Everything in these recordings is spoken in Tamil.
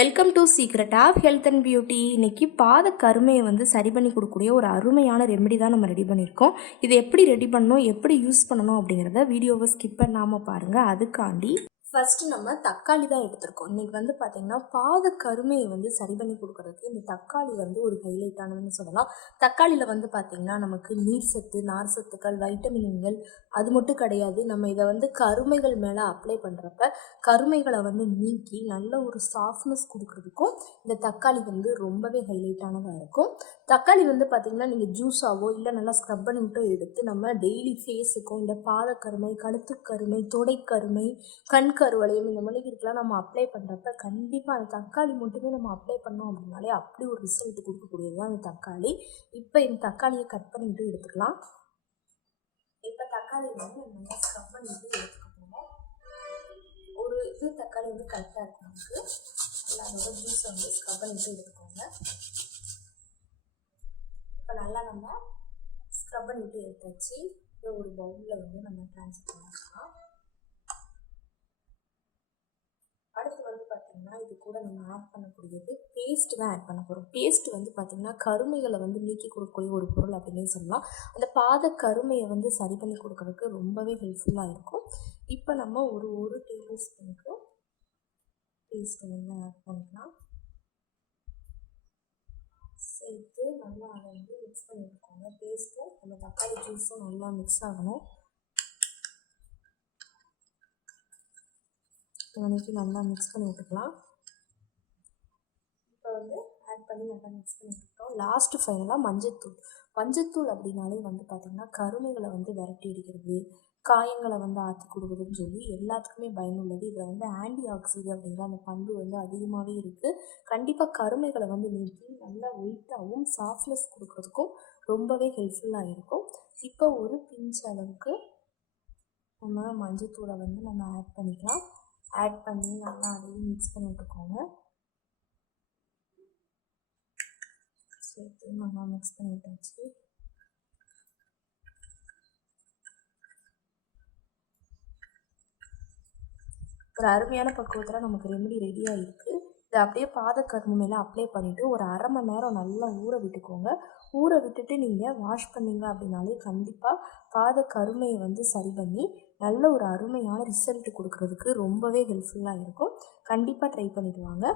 Welcome to secret of health and beauty. இன்றைக்கி பாத கருமையை வந்து சரி பண்ணி கொடுக்கக்கூடிய ஒரு அருமையான ரெமெடி தான் நம்ம ரெடி பண்ணியிருக்கோம். இதை எப்படி ரெடி பண்ணணும், எப்படி யூஸ் பண்ணணும் அப்படிங்கிறத வீடியோவை ஸ்கிப் பண்ணாமல் பாருங்கள். அதுக்காண்டி ஃபஸ்ட்டு நம்ம தக்காளி தான் எடுத்திருக்கோம். இன்றைக்கி வந்து பார்த்திங்கன்னா பாத கருமையை வந்து சரி பண்ணி கொடுக்குறதுக்கு இந்த தக்காளி வந்து ஒரு ஹைலைட்டானதுன்னு சொல்லலாம். தக்காளியில் வந்து பார்த்திங்கன்னா நமக்கு நீர் சத்து, நார் சத்துக்கள், வைட்டமின்கள் அது மட்டும் கிடையாது. நம்ம இதை வந்து கருமைகள் மேலே அப்ளை பண்ணுறப்ப கருமைகளை வந்து நீக்கி நல்ல ஒரு சாஃப்ட்னஸ் கொடுக்குறதுக்கும் இந்த தக்காளி வந்து ரொம்பவே ஹைலைட்டானதாக இருக்கும். தக்காளி வந்து பார்த்திங்கன்னா நீங்கள் ஜூஸாவோ இல்லை நல்லா ஸ்க்ரப் பண்ணி விட்டு எடுத்து நம்ம டெய்லி ஃபேஸுக்கும் இந்த பாதக்கருமை, கழுத்துக்கருமை, தொடைக்கருமை, கண் கருவளையம் இந்த மணிக்கு நம்ம அப்ளை பண்ணுறப்ப கண்டிப்பாக அந்த தக்காளி மட்டுமே நம்ம அப்ளை பண்ணோம் அப்படின்னாலே அப்படி ஒரு ரிசல்ட் கொடுக்கக்கூடியது தான் அந்த தக்காளி. இப்போ இந்த தக்காளியை கட் பண்ணிவிட்டு எடுத்துக்கலாம். இப்போ தக்காளி வந்து நல்லா ஸ்க்ரப் பண்ணிவிட்டு எடுத்துக்கோங்க. ஒரு தக்காளி வந்து கரெக்டாக இருக்கும் நமக்கு. நல்லா அதோட ஜூஸை வந்து ஸ்க்ரப் பண்ணிவிட்டு எடுத்துக்கோங்க. இப்போ நல்லா நம்ம ஸ்க்ரப் பண்ணிவிட்டு எடுத்தாச்சு. இதை ஒரு பவுலில் வந்து நம்ம ட்ரான்ஸ்ஃபர் பண்ணிக்கலாம். அடுத்து வந்து பார்த்திங்கன்னா இது கூட நம்ம ஆட் பண்ணக்கூடியது பேஸ்ட் தான் ஆட் பண்ண போகிறோம். பேஸ்ட் வந்து பார்த்திங்கன்னா கருமைகளை வந்து நீக்கி கொடுக்கக்கூடிய ஒரு பொருள் அப்படின்னு சொல்லலாம். அந்த பாத கருமையை வந்து சரி பண்ணி கொடுக்கறதுக்கு ரொம்பவே ஹெல்ப்ஃபுல்லாக இருக்கும். இப்போ நம்ம ஒரு டேபிள் ஸ்பூனுக்கு பேஸ்ட் வந்து ஆட் பண்ணிக்கலாம். சேர்த்து நல்லா அதை வந்து மிக்ஸ் பண்ணி விட்டுக்கோங்க. பேஸ்ட்டும் நம்ம தக்காளி ஜூஸும் நல்லா மிக்ஸ் ஆகணும். இவனைக்கு நல்லா மிக்ஸ் பண்ணி விட்டுக்கலாம். இப்போ வந்து ஆட் பண்ணி நல்லா மிக்ஸ் பண்ணி விட்டுட்டோம். லாஸ்ட்டு ஃபைனலாக மஞ்சத்தூள் அப்படின்னாலே வந்து பார்த்திங்கன்னா கருமைகளை வந்து விரட்டி அடிக்கிறது, காயங்களை வந்து ஆற்றி கொடுக்குதுன்னு சொல்லி எல்லாத்துக்குமே பயனுள்ளது. இதில் வந்து ஆன்டி ஆக்சிடென்ட் அப்படிங்கிற அந்த பண்பு வந்து அதிகமாகவே இருக்குது. கண்டிப்பாக கருமைகளை வந்து நீக்கி நல்லா ஒயிட்டாகவும் சாஃப்ட்னஸ் கொடுக்குறதுக்கும் ரொம்பவே ஹெல்ப்ஃபுல்லாக இருக்கும். இப்போ ஒரு பிஞ்ச் அளவுக்கு நம்ம மஞ்சத்தூளை வந்து நம்ம ஆட் பண்ணிக்கலாம். ஆட் பண்ணி நல்லா அதையும் மிக்ஸ் பண்ணி விட்டுக்கோங்க. சேர்த்து நல்லா மிக்ஸ் பண்ணி விட்டாச்சு. ஒரு அருமையான பக்குவத்தில் நமக்கு ரெமெடி ரெடியாக இருக்குது. இதை அப்படியே பாதக்கருமை மேலே அப்ளை பண்ணிவிட்டு ஒரு அரை மணி நேரம் நல்லா ஊற விட்டுக்கோங்க. ஊற விட்டுட்டு நீங்கள் வாஷ் பண்ணிங்க அப்படின்னாலே கண்டிப்பாக பாத கருமையை வந்து சரி பண்ணி நல்ல ஒரு அருமையான ரிசல்ட் கொடுக்கறதுக்கு ரொம்பவே ஹெல்ப்ஃபுல்லாக இருக்கும். கண்டிப்பாக ட்ரை பண்ணிட்டு வாங்க.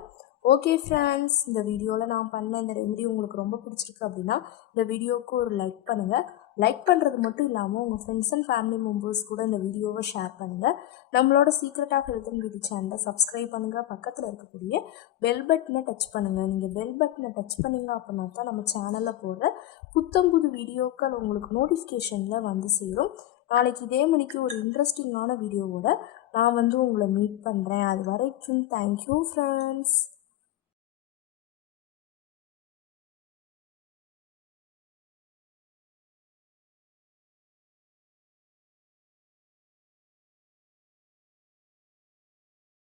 ஓகே ஃப்ரெண்ட்ஸ், இந்த வீடியோவில் நான் பண்ண இந்த ரெமெடி உங்களுக்கு ரொம்ப பிடிச்சிருக்கு அப்படின்னா இந்த வீடியோவுக்கு ஒரு லைக் பண்ணுங்கள். லைக் பண்ணுறது மட்டும் இல்லாமல் உங்கள் ஃப்ரெண்ட்ஸ் அண்ட் ஃபேமிலி மெம்பர்ஸ் கூட இந்த வீடியோவை ஷேர் பண்ணுங்கள். நம்மளோட secret of health and beauty சேனலை சப்ஸ்கிரைப் பண்ணுங்கள். பக்கத்தில் இருக்கக்கூடிய பெல் பட்டனை டச் பண்ணுங்கள். நீங்கள் பெல் பட்டனை டச் பண்ணிங்க அப்படின்னா தான் நம்ம சேனலில் போடுற புத்தம்புது வீடியோக்கள் உங்களுக்கு நோட்டிஃபிகேஷனில் வந்து சேரும். நாளைக்கு இதே மணிக்கு ஒரு இன்ட்ரெஸ்டிங்கான வீடியோவோட நான் வந்து உங்களை மீட் பண்ணுறேன். அது வரைக்கும் தேங்க்யூ ஃப்ரெண்ட்ஸ்.